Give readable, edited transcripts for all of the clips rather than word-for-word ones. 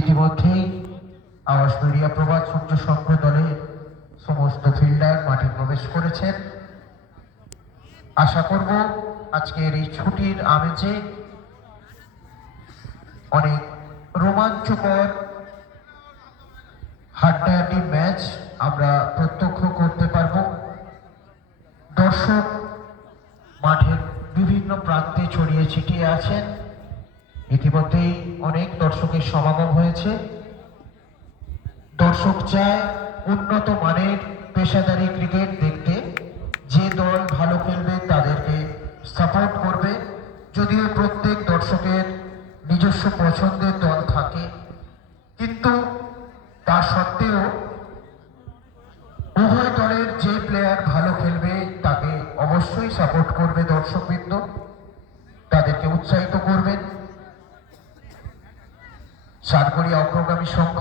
ইতিমধ্যেই আওয়াজ মিডিয়া প্রবাদ সূর্য সংঘ দলের সমস্ত ফিল্ডার মাঠে প্রবেশ করেছেন। আশা করব আজকের এই ছুটির আমেজে অনেক রোমাঞ্চকর হাড্ডাহাড্ডি ম্যাচ আমরা প্রত্যক্ষ করতে পারব। দর্শক মাঠের বিভিন্ন প্রান্তে ছড়িয়ে ছিটিয়ে আছেন। ইতিমধ্যেই অনেক দর্শকের সমাগম হয়েছে। দর্শক চায় উন্নত মানের পেশাদারি ক্রিকেট দেখতে। যে দল ভালো খেলবে তাদেরকে সাপোর্ট করবে। যদিও প্রত্যেক দর্শকের নিজস্ব পছন্দের দল থাকে, কিন্তু তা সত্ত্বেও উভয় দলের যে প্লেয়ার ভালো খেলবে তাকে অবশ্যই সাপোর্ট করবে দর্শকবৃন্দ, তাদেরকে উৎসাহিত করবেন। সাতগড়িয়া অগ্রগামী সংঘ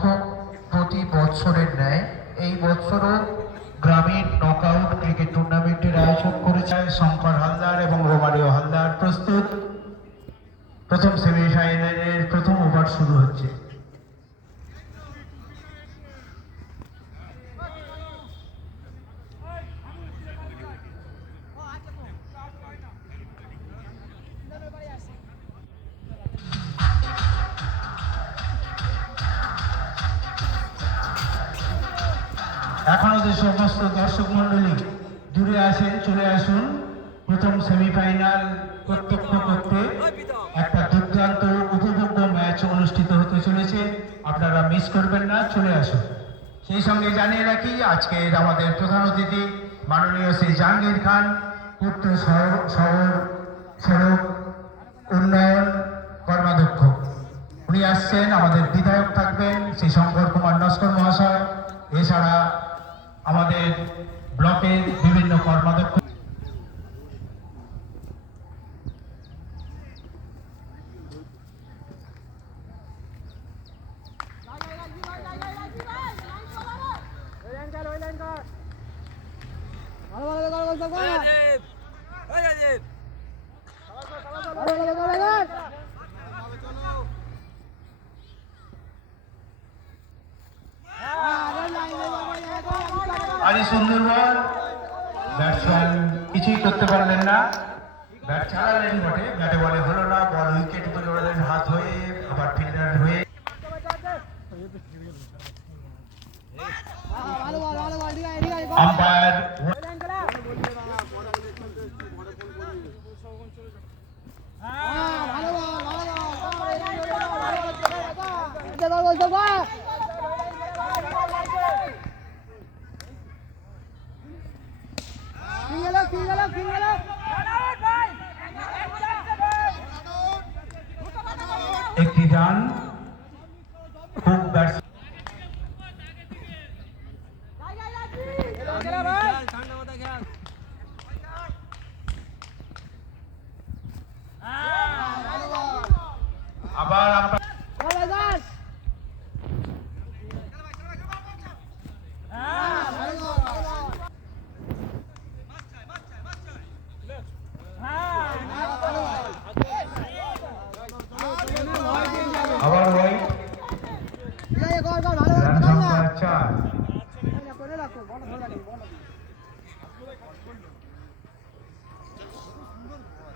প্রতি বছরের ন্যায় এই বছরও গ্রামীণ নকআউট ক্রিকেট টুর্নামেন্টের আয়োজন করেছে। শঙ্কর হালদার এবং রোমারিও হালদার প্রস্তুত। প্রথম সেমিফাইনালের প্রথম ওভার শুরু হচ্ছে। এখনো যে সমস্ত দর্শক মন্ডলী দূরে আছেন চলে আসুন। প্রথম সেমিফাইনাল প্রত্যক্ষ করতে একটা দুর্দান্ত উপভোগ্য ম্যাচ অনুষ্ঠিত হতে চলেছে, আপনারা মিস করবেন না, চলে আসুন। সেই সঙ্গে জানিয়ে রাখি আজকের আমাদের প্রধান অতিথি মাননীয় শ্রী জাহাঙ্গীর খান, পূর্ত শহর সড়ক উন্নয়ন কর্মাধ্যক্ষ, উনি আসছেন। আমাদের বিধায়ক থাকবেন শ্রী শঙ্কর কুমার নস্কর মহাশয়। এছাড়া আমাদের ব্লকের বিভিন্ন কর্মাধ্যক্ষ আজ সুন্দর বল, ব্যাটসম্যান কিছুই করতে পারলেন না। ব্যাট চালালেন বটে, ব্যাটে বলে হলো না, বল উইকেট বললেন হাত হয়ে, আবার ফিল্ডার হয়ে। আম্পায়ার একটি রান, খুব ব্যাটস আবার আবার ওয়াইড, রান সংখ্যা 4।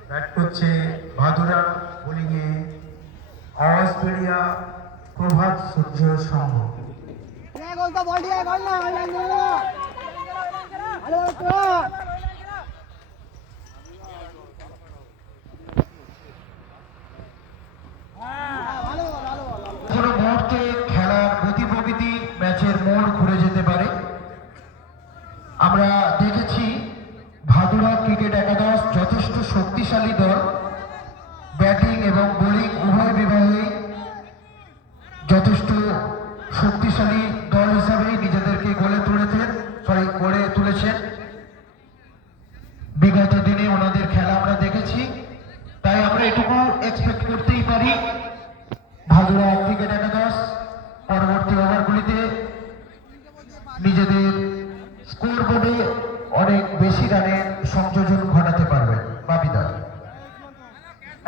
ব্যাট করছে ভাদুরা, বোলিংয়ে আওয়াজ মিডিয়া প্রভাত সূর্য সংঘ। কোনো মুহূর্তে খেলার গতি প্রকৃতি ম্যাচের মোড় ঘুরে যেতে পারে। আমরা দেখেছি ভাদুরা ক্রিকেট একাদশ যথেষ্ট শক্তিশালী দল। ব্যাটিং এবং বোলিং উভয় বিভাগে যথেষ্ট শক্তিশালী দল হিসাবেই নিজেদেরকে গড়ে তুলেছেন। বিগত দিনে ওনাদের খেলা আমরা দেখেছি, তাই আমরা এটুকু এক্সপেক্ট করতেই পারি ভাদুরা ক্রিকেট একাদশ পরবর্তী ওভারগুলিতে নিজেদের স্কোর বোর্ডে অনেক বেশি রানের সংযোজন ঘটাতে পারবেন। বাবিদা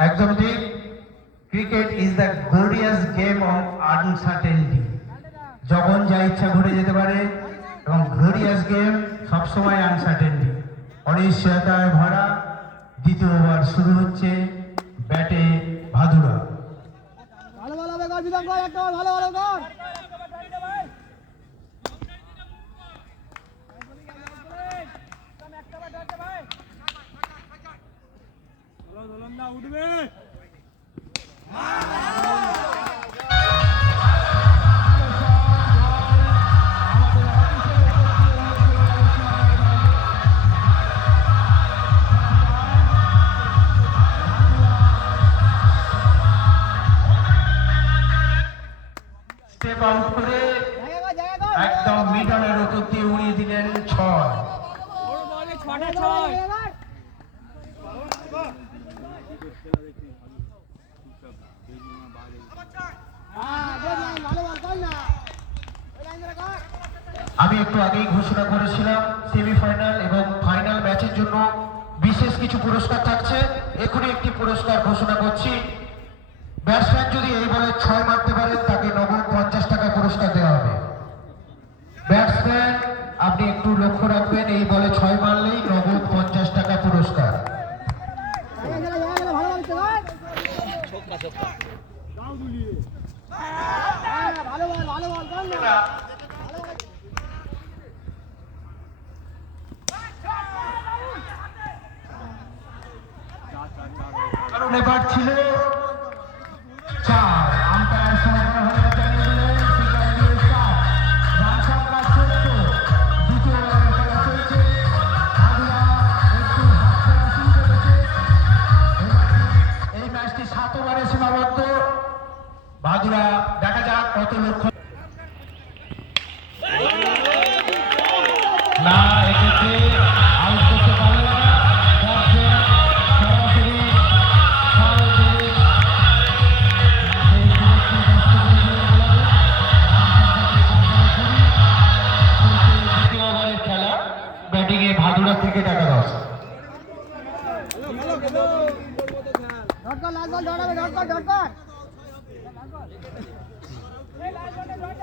একদম ঠিক। Cricket is the glorious game of uncertainty. যখন যা ইচ্ছা ঘটে যেতে পারে এবং গ্লোরিয়াস গেম সবসময় আনসার্টেনটি। অনিশ্চয়তায় ভরা দ্বিতীয় ওভার শুরু হচ্ছে। ব্যাটে ভাদুরা। ভালো ভালো বেকার বিধান কর একটা ভালো ভালো কর উঠবে স্টেপ আউট করে জায়গা কর একদম মিডলের ওপর দিয়ে উড়িয়ে দিলেন 6। বড় বলে 6টা 6 ভালো বল কর না ওই লাইন ধরে কর আমি একটু আগেই ঘোষণা করেছিলাম সেমিফাইনাল এবং ফাইনাল ম্যাচের জন্য বিশেষ কিছু পুরস্কার থাকছে। এখনই একটি পুরস্কার ঘোষণা করছি। ব্যাটসম্যান যদি এই বলে 6 মারতে পারে তাকে নগদ 50 টাকা পুরস্কার দেওয়া হবে। ব্যাটসম্যান আপনি একটু লক্ষ্য রাখবেন, এই বলে 6 মারলেই নগদ 50 টাকা পুরস্কার। ভালো বলতে ভাই ভালো বল কর না কারণ এবার ছিল 4। আম্পায়ার সময় হলে জানিয়ে দিলেন সিগারেট দিয়ে 4। রান সংখ্যা 14। দ্বিতীয় ওভারের খেলা চলছে। ভাদুরা একটু হাত খেলা শুরু করেছে। এই ম্যাচটি 7 ওভারে সীমাবদ্ধ। ভাদুরা দেখা যাক কত লক্ষ্য। না, এক্ষেত্রে আউট করতে পারল না। ব্যাটসম্যান সরাসরি foul দিয়ে সেই সুযোগটি নষ্ট করে দিলেন বোলার। দ্বিতীয় ওভারের খেলা। ব্যাটিংয়ে ভাদুরা থেকে টাকা 10। ঢটকর লাল বল ধরাবে ঢটকর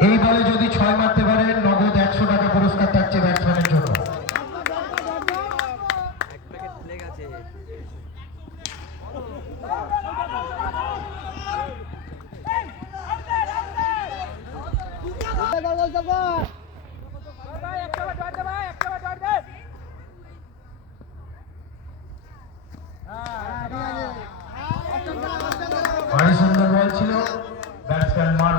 এই বলে যদি 6 মারতে পারেন নগদ 100 টাকা পুরস্কার থাকছে ব্যাটসম্যানের জন্য। ভারী সুন্দর বল ছিল। ব্যাটসম্যান মার